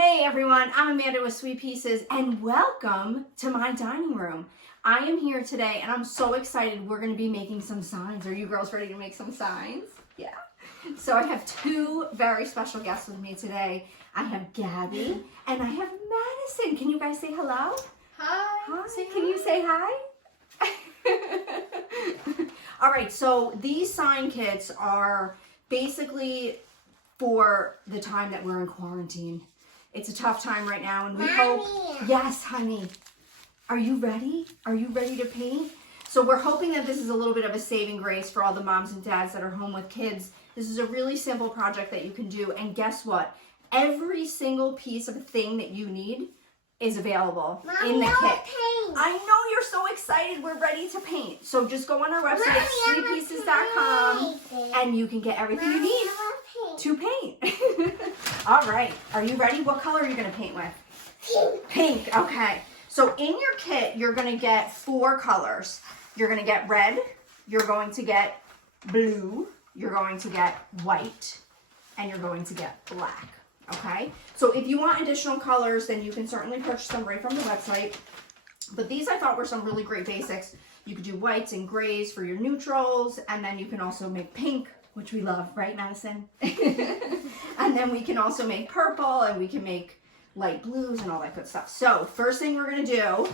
Hey everyone, I'm Amanda with Sweet Pieces and welcome to my dining room. I am here today and I'm so excited. We're going to be making some signs. Are you girls ready to make some signs? Yeah. So I have two very special guests with me today. I have Gabby and I have Madison. Can you guys say hello? Hi. Hi. Can you say hi? All right, so these sign kits are basically for the time that we're in quarantine. It's a tough time right now, and we hope... Yes, honey. Are you ready? Are you ready to paint? So we're hoping that this is a little bit of a saving grace for all the moms and dads that are home with kids. This is a really simple project that you can do, and guess what? Every single piece of thing that you need is available in the kit. I know you're so excited. We're ready to paint. So just go on our website at sweetpieces.com and you can get everything you need to paint. All right. Are you ready? What color are you going to paint with? Pink. Okay. So in your kit, you're going to get 4 colors. You're going to get red. You're going to get blue. You're going to get white. And you're going to get black. Okay? So if you want additional colors, then you can certainly purchase them right from the website. But these I thought were some really great basics. You could do whites and grays for your neutrals. And then you can also make pink, which we love, right, Madison? And then we can also make purple, and we can make light blues and all that good stuff. So first thing we're going to do,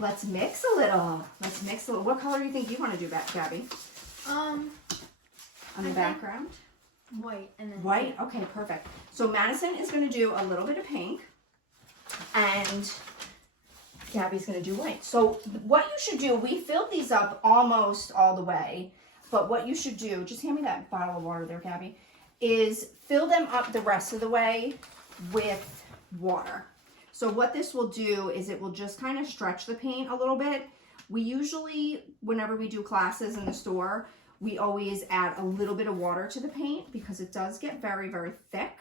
let's mix a little. Let's mix a little. What color do you think you want to do, Gabby? On the background? White. And then white? Okay, perfect. So Madison is going to do a little bit of pink, and Gabby's going to do white. So what you should do, we filled these up almost all the way, but what you should do, just hand me that bottle of water there, Gabby, is fill them up the rest of the way with water. So what this will do is it will just kind of stretch the paint a little bit. We usually, whenever we do classes in the store, we always add a little bit of water to the paint because it does get very, very thick.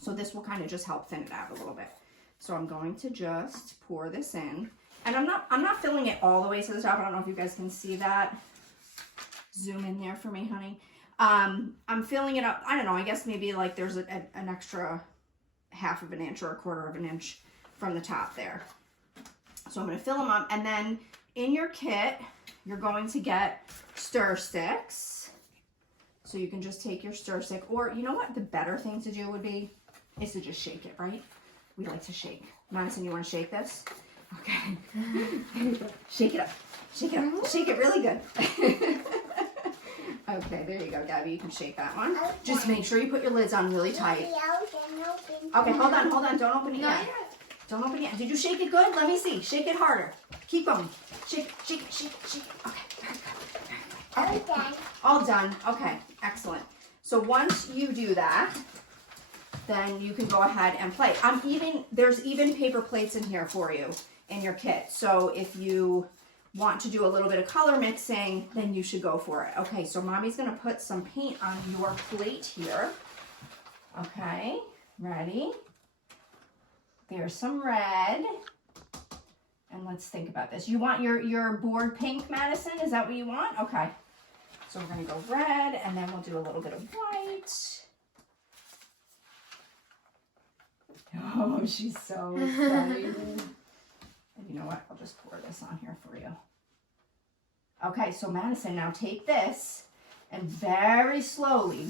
So this will kind of just help thin it out a little bit. So I'm going to just pour this in. And I'm not filling it all the way to the top. I don't know if you guys can see that. Zoom in there for me, honey. I'm filling it up, I don't know, I guess maybe like there's an extra 1/2 inch or 1/4 inch from the top there. So I'm going to fill them up, and then in your kit, you're going to get stir sticks. So you can just take your stir stick, or you know what the better thing to do would be is to just shake it, right? We like to shake. Madison, you want to shake this? Okay. Shake it up. Shake it up. Shake it really good. Okay, there you go, Gabby. You can shake that one. Okay. Just make sure you put your lids on really tight. Okay, hold on. Don't open it yet. Don't open it yet. Did you shake it good? Let me see. Shake it harder. Keep going. Shake it. Okay, very good. Okay. All done. Okay, excellent. So once you do that, then you can go ahead and play. There's even paper plates in here for you in your kit. So if you want to do a little bit of color mixing, then you should go for it. Okay, so mommy's gonna put some paint on your plate here. Okay, ready? There's some red. And let's think about this. You want your board pink, Madison? Is that what you want? Okay. So we're gonna go red, and then we'll do a little bit of white. Oh, she's so excited. And you know what? I'll just pour this on here for you. Okay, so Madison, now take this and very slowly,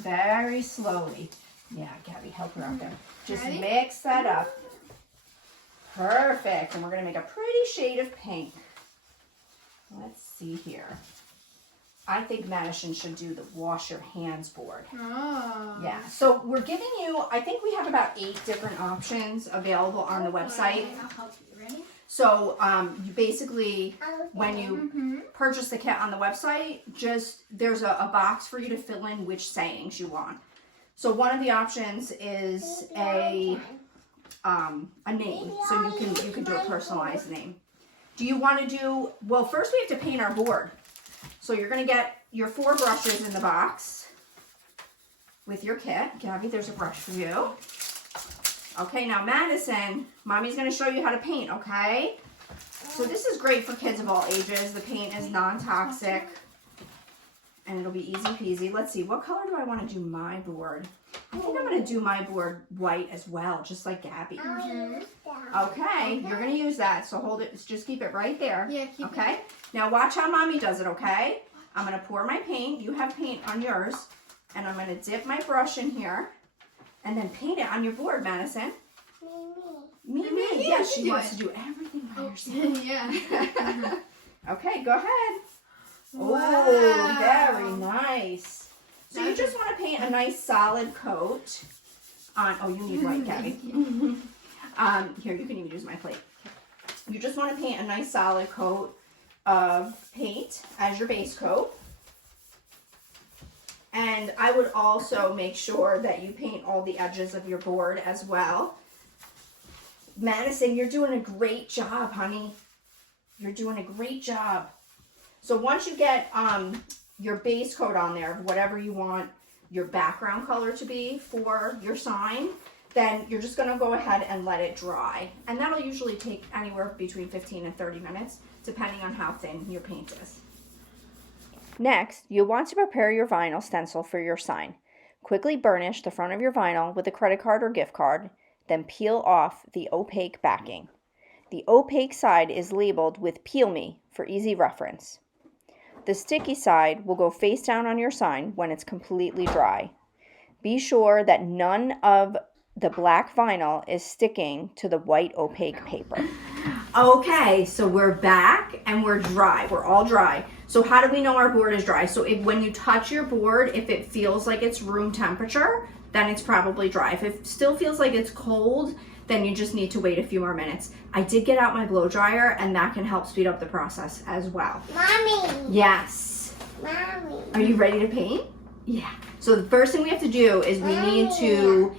yeah, Gabby, help her out there. Just mix that up. Perfect. And we're going to make a pretty shade of pink. Let's see here. I think Madison should do the wash your hands board. Oh. Yeah. So we're giving you, I think we have about 8 different options available on the website. I'll help you. Ready? So you basically, when you purchase the kit on the website, there's a box for you to fill in which sayings you want. So one of the options is a name. So you can do a personalized name. Do you want to do, well, first we have to paint our board. So you're going to get your 4 brushes in the box with your kit. Gabby, there's a brush for you. Okay, now Madison, mommy's going to show you how to paint, okay? So this is great for kids of all ages. The paint is non-toxic, and it'll be easy peasy. Let's see, what color do I want to do my board? I think I'm going to do my board white as well, just like Gabby. Okay, you're going to use that, so hold it, just keep it right there. Yeah, keep it. Okay, now watch how Mommy does it, okay? I'm going to pour my paint. You have paint on yours, and I'm going to dip my brush in here, and then paint it on your board, Madison. Me. Yeah, she wants to do everything by herself. Yeah. Okay, go ahead. Wow. Oh, very nice. So you just want to paint a nice solid coat on, oh, you need white, Gabby. Here, you can even use my plate. You just want to paint a nice solid coat of paint as your base coat. And I would also make sure that you paint all the edges of your board as well. Madison, you're doing a great job, honey. You're doing a great job. So once you get your base coat on there, whatever you want your background color to be for your sign, then you're just going to go ahead and let it dry. And that'll usually take anywhere between 15 and 30 minutes, depending on how thin your paint is. Next, you'll want to prepare your vinyl stencil for your sign. Quickly burnish the front of your vinyl with a credit card or gift card, then peel off the opaque backing. The opaque side is labeled with "Peel Me" for easy reference. The sticky side will go face down on your sign when it's completely dry. Be sure that none of the black vinyl is sticking to the white opaque paper. Okay, so we're back and we're dry. We're all dry. So how do we know our board is dry? So when you touch your board, if it feels like it's room temperature, then it's probably dry. If it still feels like it's cold, then you just need to wait a few more minutes. I did get out my blow dryer, and that can help speed up the process as well. Mommy. Yes. Mommy. Are you ready to paint? Yeah. So the first thing we have to do is we need to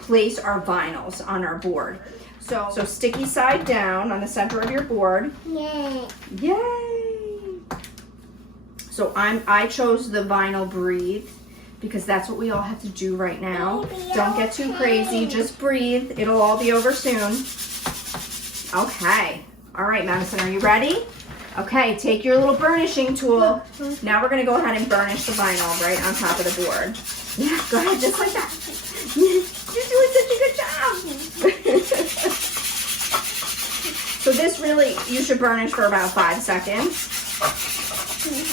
place our vinyls on our board. So sticky side down on the center of your board. Yay. Yay! So I chose the vinyl breathe, because that's what we all have to do right now. Don't get too crazy, just breathe. It'll all be over soon. Okay. All right, Madison, are you ready? Okay, take your little burnishing tool. Now we're gonna go ahead and burnish the vinyl right on top of the board. Yeah, go ahead, just like that. You're doing such a good job. So this really, you should burnish for about 5 seconds.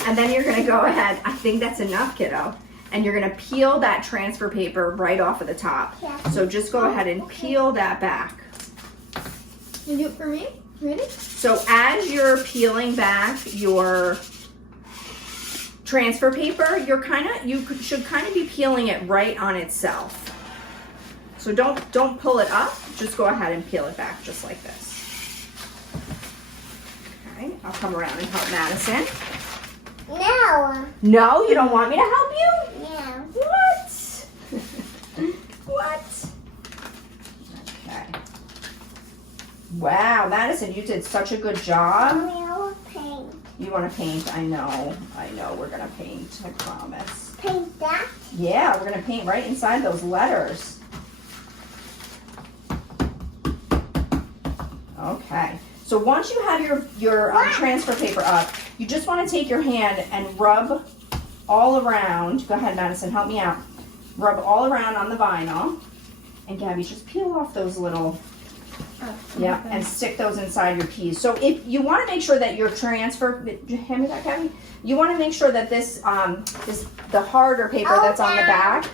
And then you're gonna go ahead, I think that's enough, kiddo. And you're gonna peel that transfer paper right off of the top. So just go ahead and peel that back. You do it for me? Ready? So as you're peeling back your transfer paper, you should kind of be peeling it right on itself. So don't pull it up, just go ahead and peel it back just like this. Okay, I'll come around and help Madison. No. No, you don't want me to help you? Yeah. What? What? Okay. Wow, Madison, you did such a good job. We'll paint. You want to paint? I know. We're going to paint, I promise. Paint that? Yeah, we're going to paint right inside those letters. Okay. So once you have your transfer paper up, you just want to take your hand and rub all around. Go ahead, Madison, help me out. Rub all around on the vinyl. And Gabby, just peel off those little, yeah, and stick those inside your keys. So if you want to make sure that your transfer, hand me that, Gabby. You want to make sure that this, the harder paper that's on the back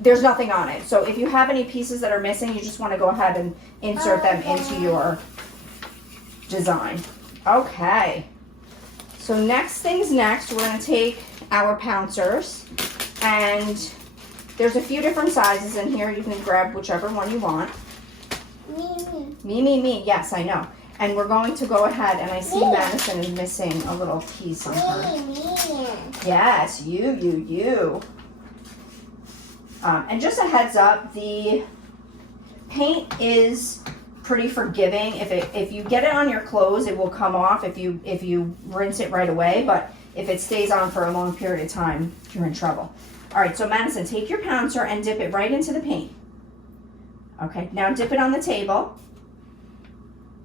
there's nothing on it. So if you have any pieces that are missing, you just want to go ahead and insert them into your design. Okay. So next things next, we're going to take our pouncers, and there's a few different sizes in here. You can grab whichever one you want. Me. Yes, I know. And we're going to go ahead, and I see Madison is missing a little piece on her. Me. Yes, you. And just a heads up, the paint is pretty forgiving. If you get it on your clothes, it will come off if you rinse it right away. But if it stays on for a long period of time, you're in trouble. All right, so Madison, take your pouncer and dip it right into the paint. Okay, now dip it on the table.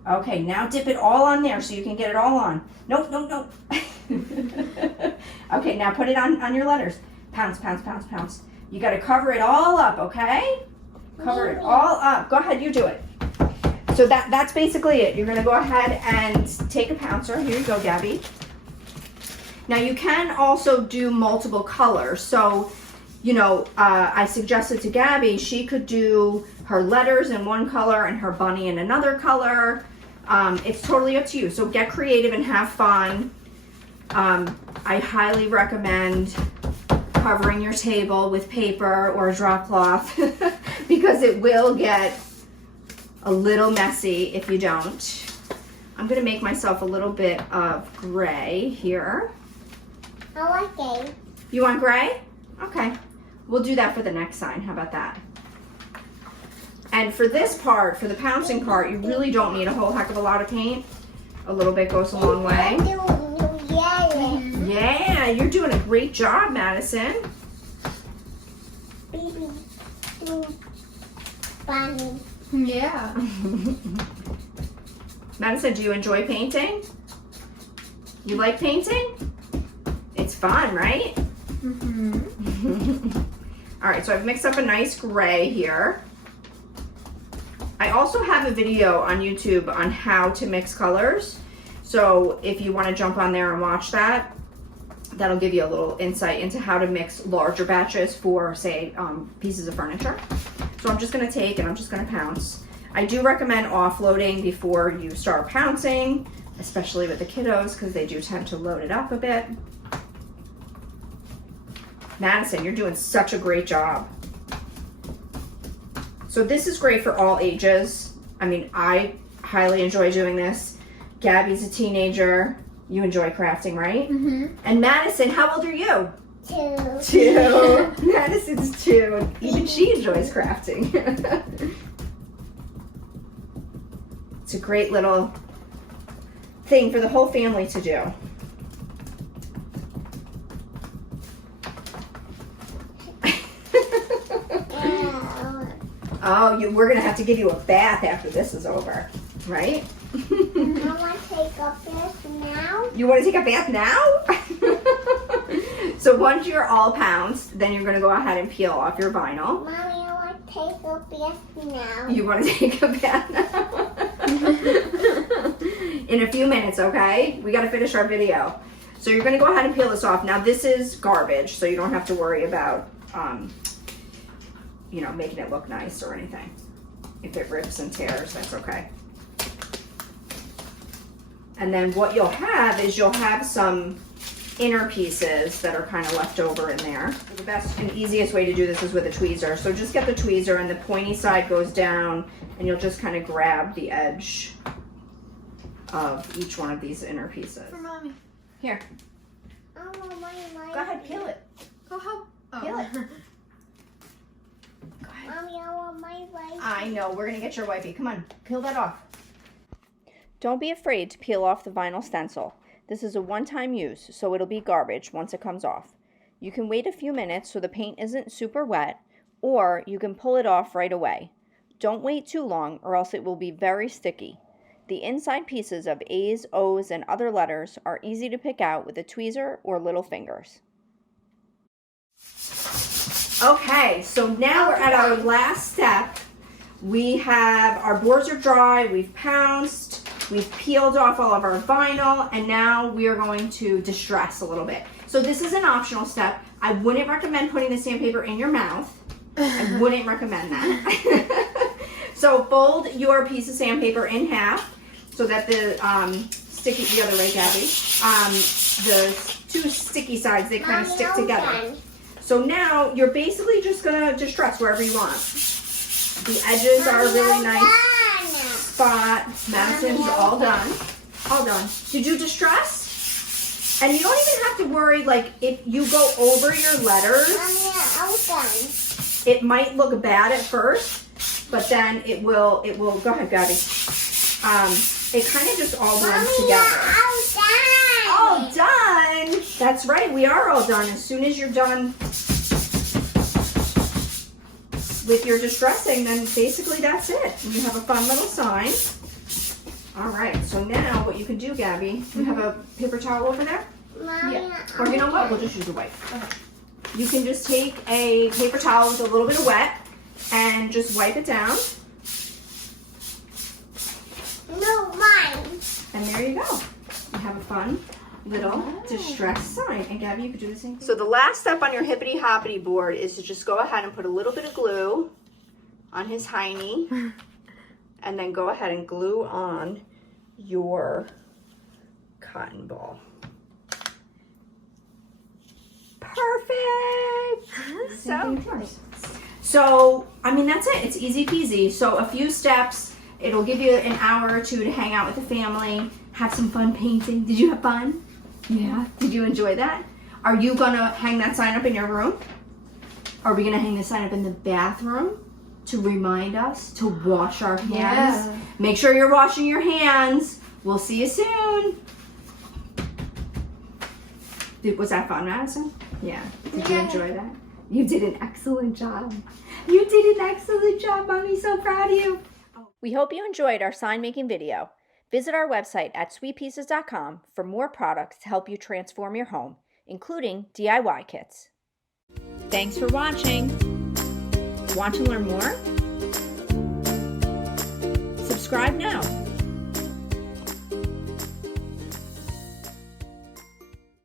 Okay, now dip it all on there so you can get it all on. Nope. Okay, now put it on your letters. Pounce. You got to cover it all up, okay? Cover it all up. Go ahead, you do it. So that's basically it. You're going to go ahead and take a pouncer. Here you go, Gabby. Now you can also do multiple colors. So, you know, I suggested to Gabby she could do her letters in one color and her bunny in another color. It's totally up to you. So get creative and have fun. I highly recommend covering your table with paper or a drop cloth because it will get a little messy if you don't. I'm gonna make myself a little bit of gray here. I like gray. You want gray? Okay, we'll do that for the next sign. How about that? And for this part, for the pouncing part, you really don't need a whole heck of a lot of paint. A little bit goes a long way. Yeah, you're doing a great job, Madison. Baby, bunny. Yeah. Madison, do you enjoy painting? You like painting? It's fun, right? Mm-hmm. All right, so I've mixed up a nice gray here. I also have a video on YouTube on how to mix colors. So if you want to jump on there and watch that, that'll give you a little insight into how to mix larger batches for, say, pieces of furniture. So I'm just going to take and I'm just going to pounce. I do recommend offloading before you start pouncing, especially with the kiddos, because they do tend to load it up a bit. Madison, you're doing such a great job. So this is great for all ages. I mean, I highly enjoy doing this. Gabby's a teenager. You enjoy crafting, right? Mm-hmm. And Madison, how old are you? 2. 2. Madison's 2. Even she enjoys crafting. It's a great little thing for the whole family to do. Oh, we're gonna have to give you a bath after this is over, right? I want to take a bath now. You want to take a bath now? So once you're all pounced, then you're gonna go ahead and peel off your vinyl. Mommy, I want to take a bath now. You want to take a bath now? In a few minutes, okay? We got to finish our video. So you're gonna go ahead and peel this off. Now this is garbage, so you don't have to worry about you know, making it look nice or anything. If it rips and tears, that's okay. And then what you'll have is you'll have some inner pieces that are kind of left over in there. The best and easiest way to do this is with a tweezer. So just get the tweezer and the pointy side goes down and you'll just kind of grab the edge of each one of these inner pieces. For mommy. Here, I want my go ahead, peel it. Go help. Oh. Peel it. Go ahead. Mommy, I want my wife. I know, we're gonna get your wifey. Come on, peel that off. Don't be afraid to peel off the vinyl stencil. This is a one-time use, so it'll be garbage once it comes off. You can wait a few minutes so the paint isn't super wet, or you can pull it off right away. Don't wait too long or else it will be very sticky. The inside pieces of A's, O's, and other letters are easy to pick out with a tweezer or little fingers. Okay, so now we're at our last step. We have, our boards are dry, we've pounced, we've peeled off all of our vinyl, and now we are going to distress a little bit. So this is an optional step. I wouldn't recommend putting the sandpaper in your mouth. I wouldn't recommend that. So fold your piece of sandpaper in half so that the sticky, the other way, Gabby, the two sticky sides, they kind of stick together. So now you're basically just gonna distress wherever you want. The edges are a really nice spot. Madison's all done. All done. Did you distress? And you don't even have to worry, like, if you go over your letters, it might look bad at first, but then it will, go ahead, Gabby. It kind of just all blends together. All done. That's right, we are all done. As soon as you're done with your distressing, then basically that's it. You have a fun little sign. All right, so now what you can do, Gabby, you have a paper towel over there? Mommy, Or you know what, we'll just use a wipe. you can just take a paper towel with a little bit of wet and just wipe it down. No, mine. And there you go. You have a fun little distress sign. And Gabby, you could do the same thing. So the last step on your hippity hoppity board is to just go ahead and put a little bit of glue on his hiney. And then go ahead and glue on your cotton ball. Perfect! So, I mean, that's it. It's easy peasy. So a few steps. It'll give you an hour or two to hang out with the family, have some fun painting. Did you have fun? Yeah. Did you enjoy that? Are you gonna hang that sign up in your room? Are we gonna hang the sign up in the bathroom to remind us to wash our hands? Yeah. Make sure you're washing your hands. We'll see you soon. Was that fun, Madison? Yeah. Did you enjoy that? You did an excellent job. You did an excellent job, Mommy's so proud of you. We hope you enjoyed our sign making video. Visit our website at sweetpieces.com for more products to help you transform your home, including DIY kits. Thanks for watching. Want to learn more? Subscribe now.